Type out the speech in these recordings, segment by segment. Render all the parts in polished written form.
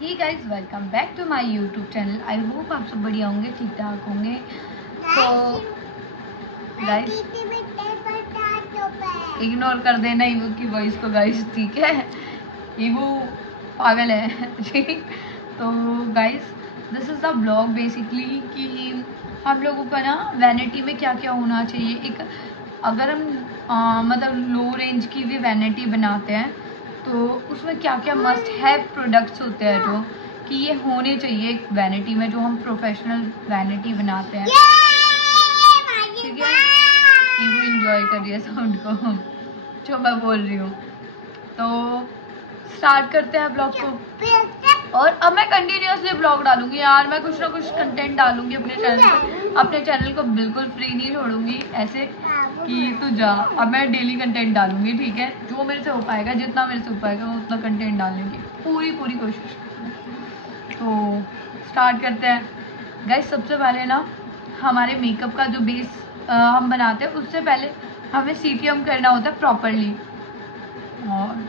Hey guys, welcome back to my YouTube channel. I hope आप सब बढ़िया होंगे, ठीक ठाक होंगे। तो गाइस इग्नोर कर देना ईवू की वॉइस को गाइस, ठीक है। ईवू पागल है जी। तो guys this is the blog basically कि हम लोगों का ना वैनिटी में क्या क्या होना चाहिए। एक अगर हम मतलब लो रेंज की भी वैनिटी बनाते हैं तो उसमें क्या क्या मस्ट हैव प्रोडक्ट्स होते हैं जो कि ये होने चाहिए एक वैनिटी में, जो हम प्रोफेशनल वैनिटी बनाते हैं, ठीक है। ये वो इंजॉय कर रही है साउंड को जो मैं बोल रही हूँ। तो स्टार्ट करते हैं ब्लॉग को। और अब मैं कंटिन्यूसली ब्लॉग डालूंगी यार, मैं कुछ ना कुछ कंटेंट डालूंगी अपने चैनल पे। अपने चैनल को बिल्कुल फ्री नहीं छोड़ूंगी ऐसे कि तू जा। अब मैं डेली कंटेंट डालूंगी, ठीक है। जो मेरे से हो पाएगा, जितना मेरे से हो पाएगा मैं उतना कंटेंट डालने की पूरी कोशिश। तो स्टार्ट करते हैं गाइस। सबसे पहले ना हमारे मेकअप का जो बेस हम बनाते हैं उससे पहले हमें CTM करना होता है प्रॉपरली। और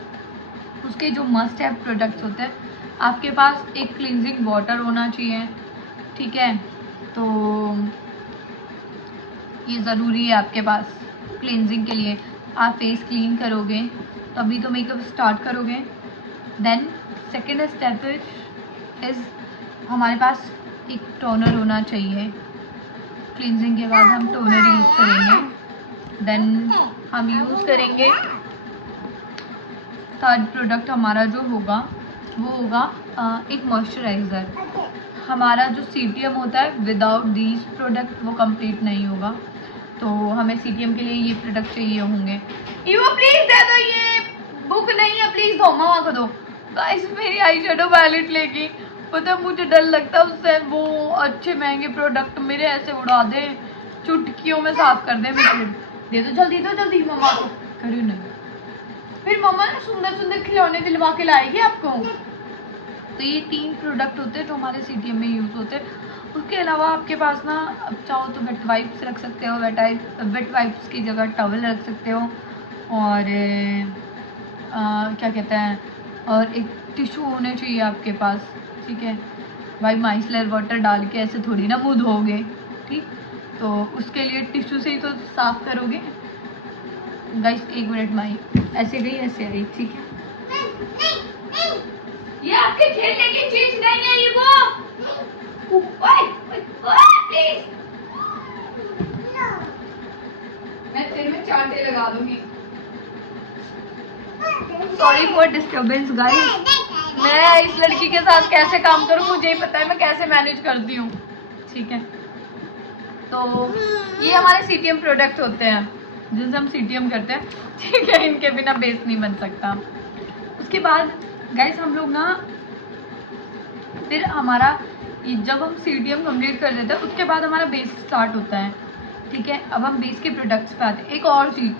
उसके जो मस्ट हैव प्रोडक्ट्स होते हैं, आपके पास एक क्लिनजिंग वाटर होना चाहिए, ठीक है। तो ये ज़रूरी है आपके पास क्लिनजिंग के लिए। आप फेस क्लीन करोगे तभी तो मेकअप स्टार्ट करोगे। देन सेकेंड स्टेप इज़ हमारे पास एक टोनर होना चाहिए। क्लिनजिंग के बाद हम टोनर यूज़ करेंगे। देन हम यूज़ करेंगे थर्ड प्रोडक्ट हमारा जो होगा वो होगा एक मॉइस्चराइज़र। हमारा जो CTM होता है विदाउट दीज प्रोडक्ट वो कंप्लीट नहीं होगा, तो हमें CTM के लिए ये प्रोडक्ट चाहिए होंगे। वो प्लीज़ दे दो, ये बुक नहीं है, प्लीज़ दो, मामा को दो। गाइस मेरी आई शेडो पैलेट लेगी, पता मुझे डर लगता है उससे, वो अच्छे महंगे प्रोडक्ट मेरे ऐसे उड़ा दे, चुटकियों में साफ कर दे मेरे। दे दो जल्दी मामा को। करियो नहीं, फिर मम्मा ना सुंदर सुंदर खिलौने दिलवा के लाएगी आपको। तो ये 3 प्रोडक्ट होते हैं जो हमारे CTM में यूज़ होते हैं। उसके अलावा आपके पास ना अब चाहो तो वेट वाइप्स रख सकते हो, वेट वाइप्स की जगह टॉवल रख सकते हो। और क्या कहते हैं, और एक टिश्यू होने चाहिए आपके पास, ठीक है भाई। माइसलर वाटर डाल के ऐसे थोड़ी ना मुँह धोगे, ठीक। तो उसके लिए टिश्यू से ही तो साफ करोगे। गाइस 1 मिनट माई ऐसे गई ऐसे आई, ठीक है। ये आपके खेलने की चीज नहीं है, ये वो प्लीज मैं तेरे में चांटे लगा दूंगी। Sorry for disturbance guys. मैं इस लड़की के साथ कैसे काम करूं मुझे ही पता है, मैं कैसे मैनेज करती हूँ, ठीक है। तो ये हमारे CTM प्रोडक्ट होते हैं जिनसे हम CTM करते हैं, ठीक है। इनके बिना बेस नहीं बन सकता। उसके बाद गाइस हम लोग ना फिर हमारा जब हम CTM कंप्लीट कर देते हैं उसके बाद हमारा बेस स्टार्ट होता है, ठीक है। अब हम बेस के प्रोडक्ट्स पे आते हैं। एक और चीज़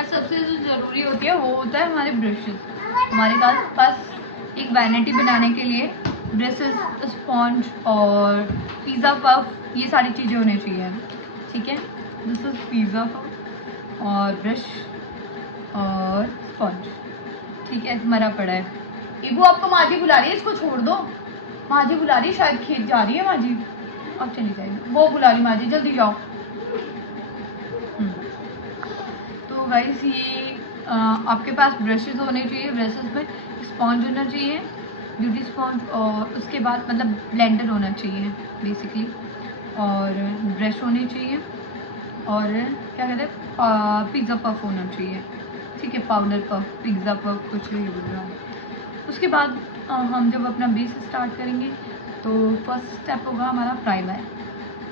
सबसे जो ज़रूरी होती है वो होता है हमारे ब्रशेस। हमारे पास एक वैनिटी बनाने के लिए ब्रशेस, स्पॉन्ज और पिज़्ज़ा पफ, ये सारी चीज़ें होनी चाहिए, ठीक है। दिस इज़ पिज़्ज़ा पफ और ब्रश और स्पॉन्ज, ठीक है। मरा पड़ा है। इबू आपको माँ जी बुला रही है, इसको छोड़ दो। माँ जी बुला रही है, शायद खेत जा रही है माँ जी, अब चली जाएगी। वो बुला रही माँ जी, जल्दी जाओ। तो गाइस ये आपके पास ब्रशेस होने चाहिए, ब्रशेस में स्पॉन्ज होना चाहिए, ब्यूटी स्पॉन्ज, और उसके बाद मतलब ब्लेंडर होना चाहिए बेसिकली, और ब्रश होने चाहिए, और क्या कहते हैं पिज़्ज़ा पफ होना चाहिए, ठीक है। पाउडर पफ, पिज़्ज़ा पफ, कुछ भी बोल रहा हूँ। उसके बाद हम जब अपना बेस स्टार्ट करेंगे तो फर्स्ट स्टेप होगा हमारा प्राइमर,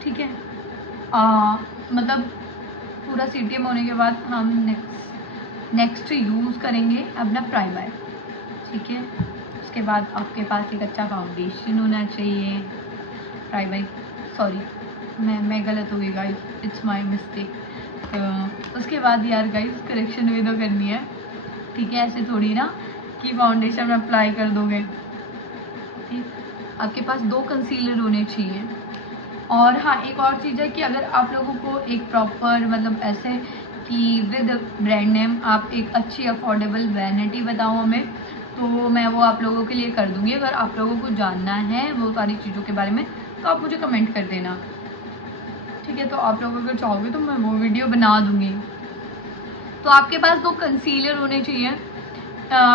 ठीक है। मतलब पूरा CTM होने के बाद हम नेक्स्ट यूज़ करेंगे अपना प्राइमर, ठीक है। उसके बाद आपके पास एक अच्छा फाउंडेशन होना चाहिए। प्राइमर, सॉरी मैं गलत हो गई गाइस, इट्स माय मिस्टेक। तो उसके बाद यार गाइस करेक्शन भी तो करनी है, ठीक है। ऐसे थोड़ी ना कि फाउंडेशन अप्लाई कर दोगे, ठीक। आपके पास 2 कंसीलर होने चाहिए। और हाँ, एक और चीज़ है कि अगर आप लोगों को एक प्रॉपर मतलब ऐसे कि विद ब्रांड नेम आप एक अच्छी अफोर्डेबल वैनिटी बताओ हमें, तो मैं वो आप लोगों के लिए कर दूँगी। अगर आप लोगों को जानना है वो सारी चीज़ों के बारे में तो आप मुझे कमेंट कर देना, ठीक है। तो आप लोग अगर चाहोगे तो मैं वो वीडियो बना दूँगी। तो आपके पास 2 कंसीलर होने चाहिए।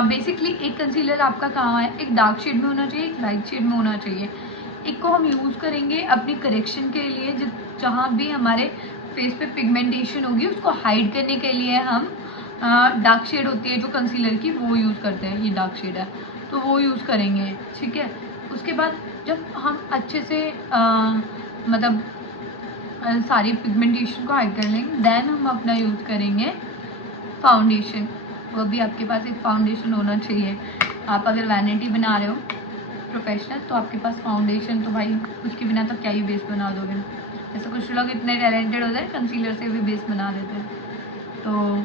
बेसिकली एक कंसीलर आपका कहाँ है, एक डार्क शेड में होना चाहिए, एक लाइट शेड में होना चाहिए। एक को हम यूज़ करेंगे अपनी करेक्शन के लिए, जहाँ भी हमारे फेस पे पिगमेंटेशन होगी उसको हाइड करने के लिए हम डार्क शेड होती है जो कंसीलर की, वो यूज़ करते हैं। ये डार्क शेड है तो वो यूज़ करेंगे, ठीक है। उसके बाद जब हम अच्छे से मतलब सारी पिगमेंटेशन को हाइड कर लेंगे, देन हम अपना यूज़ करेंगे फाउंडेशन। वो भी आपके पास एक फाउंडेशन होना चाहिए। आप अगर वैनिटी बना रहे हो प्रोफेशनल तो आपके पास फाउंडेशन, तो भाई उसके बिना तो क्या ही बेस बना दोगे ना। जैसे कुछ लोग इतने टैलेंटेड होते हैं कंसीलर से भी बेस बना देते हैं। तो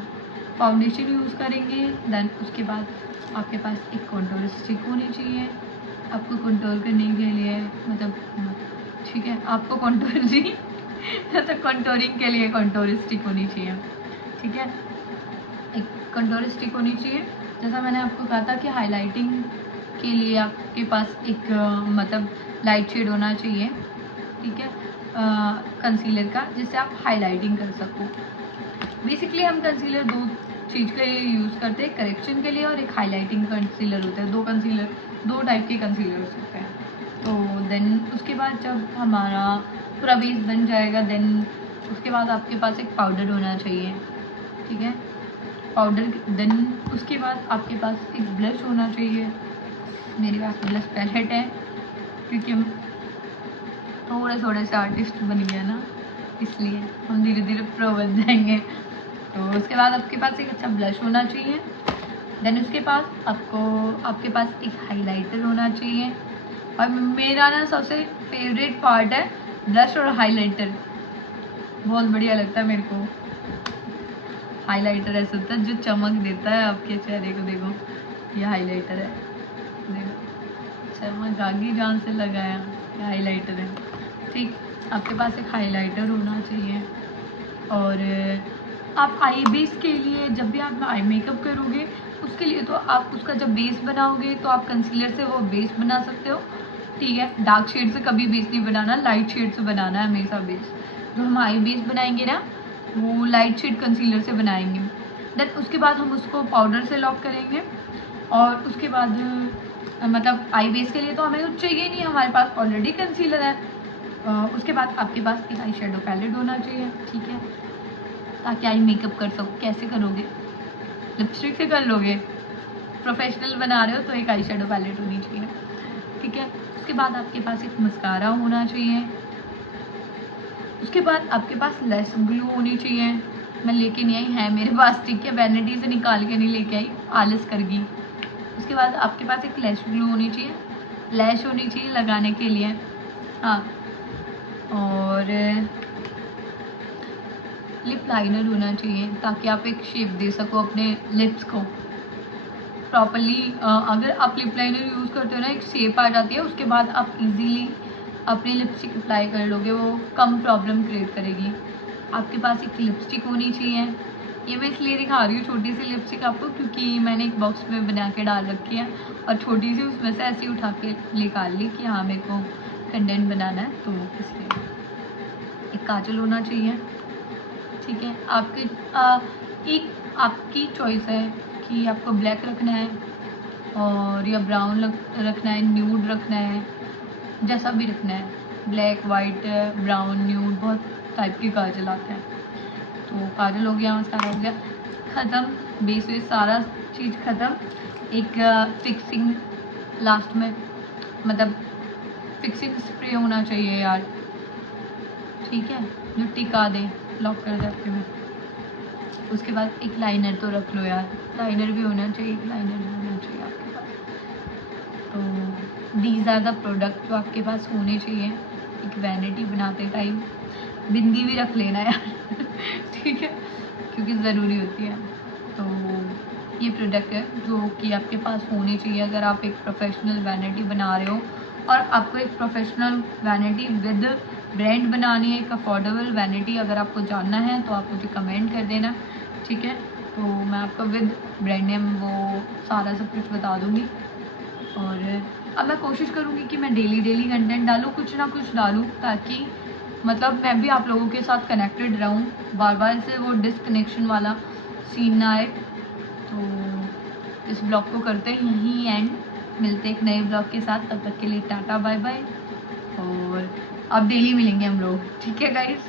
फाउंडेशन यूज़ करेंगे, देन उसके बाद आपके पास एक कॉन्टोर स्टिक होनी चाहिए आपको कॉन्टोर करने के लिए, मतलब ठीक है, आपको कॉन्टोर जी तो कॉन्टोरिंग के लिए कॉन्टोर स्टिक होनी चाहिए, ठीक है। एक कंटूर स्टिक होनी चाहिए। जैसा मैंने आपको कहा था कि हाइलाइटिंग के लिए आपके पास एक मतलब लाइट शेड होना चाहिए, ठीक है, कंसीलर का, जिससे आप हाइलाइटिंग कर सको। बेसिकली हम कंसीलर 2 चीज़ के लिए यूज़ करते हैं, करेक्शन के लिए और एक हाइलाइटिंग कंसीलर होता है। 2 टाइप के कंसीलर हो सकते हैं। तो देन उसके बाद जब हमारा पूरा बेस बन जाएगा, देन उसके बाद आपके पास एक पाउडर होना चाहिए, ठीक है। पाउडर, देन उसके बाद आपके पास एक ब्लश होना चाहिए। मेरे पास ब्लश पैलेट है क्योंकि हम थोड़े से आर्टिस्ट बन गए ना, इसलिए हम धीरे धीरे प्रो बन जाएंगे। तो उसके बाद आपके पास एक अच्छा ब्लश होना चाहिए। देन उसके बाद आपके पास एक हाइलाइटर होना चाहिए। और मेरा ना सबसे फेवरेट पार्ट है ब्लश और हाइलाइटर, बहुत बढ़िया लगता है मेरे को। हाइलाइटर ऐसा होता है जो चमक देता है आपके चेहरे को। देखो ये हाइलाइटर है, देखो चमक आगे जान से लगाया, ये हाइलाइटर है, ठीक। आपके पास एक हाइलाइटर होना चाहिए। और आप आई बेस के लिए जब भी आप आई मेकअप करोगे उसके लिए तो आप उसका जब बेस बनाओगे तो आप कंसीलर से वो बेस बना सकते हो, ठीक है। डार्क शेड से कभी बेस नहीं बनाना, लाइट शेड से बनाना है हमेशा बेस। जो हम आई बेस बनाएंगे ना वो लाइट शेड कंसीलर से बनाएंगे। देन उसके बाद हम उसको पाउडर से लॉक करेंगे। और उसके बाद मतलब आई बेस के लिए तो हमें कुछ चाहिए नहीं, हमारे पास ऑलरेडी कंसीलर है। उसके बाद आपके पास एक आई शेडो पैलेट होना चाहिए, ठीक है, ताकि आई मेकअप कर सको। कैसे करोगे, लिपस्टिक से कर लोगे, प्रोफेशनल बना रहे हो तो एक आई शेडो पैलेट होनी चाहिए, ठीक है। उसके बाद आपके पास एक मस्कारा होना चाहिए। उसके बाद आपके पास लैश ग्लू होनी चाहिए। मैं लेके नहीं आई, है मेरे पास, ठीक है, वैनिटी से निकाल के नहीं लेके आई, आलस कर गई। उसके बाद आपके पास एक लैश ग्लू होनी चाहिए, लैश होनी चाहिए लगाने के लिए, हाँ। और लिप लाइनर होना चाहिए ताकि आप एक शेप दे सको अपने लिप्स को प्रॉपरली। अगर आप लिप लाइनर यूज़ करते हो ना, एक शेप आ जाती है, उसके बाद आप इजीली अपनी लिपस्टिक अप्लाई कर लोगे, वो कम प्रॉब्लम क्रिएट करेगी। आपके पास एक लिपस्टिक होनी चाहिए। ये मैं इसलिए दिखा रही हूँ छोटी सी लिपस्टिक आपको, क्योंकि मैंने एक बॉक्स में बना के डाल रखी है और छोटी सी उसमें से ऐसे उठा के निकाल ली कि हाँ मेरे को कंटेंट बनाना है, तो इसलिए। एक काजल होना चाहिए, ठीक है। एक आपकी चॉइस है कि आपको ब्लैक रखना है और या ब्राउन रखना है, न्यूड रखना है, जैसा भी रखना है, ब्लैक, वाइट, ब्राउन, न्यूड, बहुत टाइप के काजल आते हैं। तो काजल हो गया, मस्कारा हो गया, ख़त्म, बेस वेस सारा चीज़ ख़त्म। एक फिक्सिंग लास्ट में, मतलब फिक्सिंग स्प्रे होना चाहिए यार, ठीक है, जो टिका दे, लॉक कर दे आपके में। उसके बाद एक लाइनर तो रख लो यार, लाइनर भी होना चाहिए, एक लाइनर भी होना चाहिए आपके पास। तो दीज आर द प्रोडक्ट जो आपके पास होने चाहिए एक वैनिटी बनाते टाइम। बिंदी भी रख लेना यार ठीक है, क्योंकि ज़रूरी होती है। तो ये प्रोडक्ट है जो कि आपके पास होने चाहिए अगर आप एक प्रोफेशनल वैनिटी बना रहे हो। और आपको एक प्रोफेशनल वैनिटी विद ब्रांड बनानी है, एक अफोर्डेबल वैनिटी, अगर आपको जानना है तो आप मुझे कमेंट कर देना, ठीक है। तो मैं आपका विद ब्रांड नेम वो सारा सब कुछ बता दूँगी। और अब मैं कोशिश करूँगी कि मैं डेली कंटेंट डालूँ, कुछ ना कुछ डालूँ, ताकि मतलब मैं भी आप लोगों के साथ कनेक्टेड रहूँ, बार से वो डिसकनेक्शन वाला सीन ना आए। तो इस ब्लॉग को करते हैं यहीं एंड, मिलते एक नए ब्लॉग के साथ, तब तक के लिए टाटा बाय बाय। और अब डेली मिलेंगे हम लोग, ठीक है गाइस।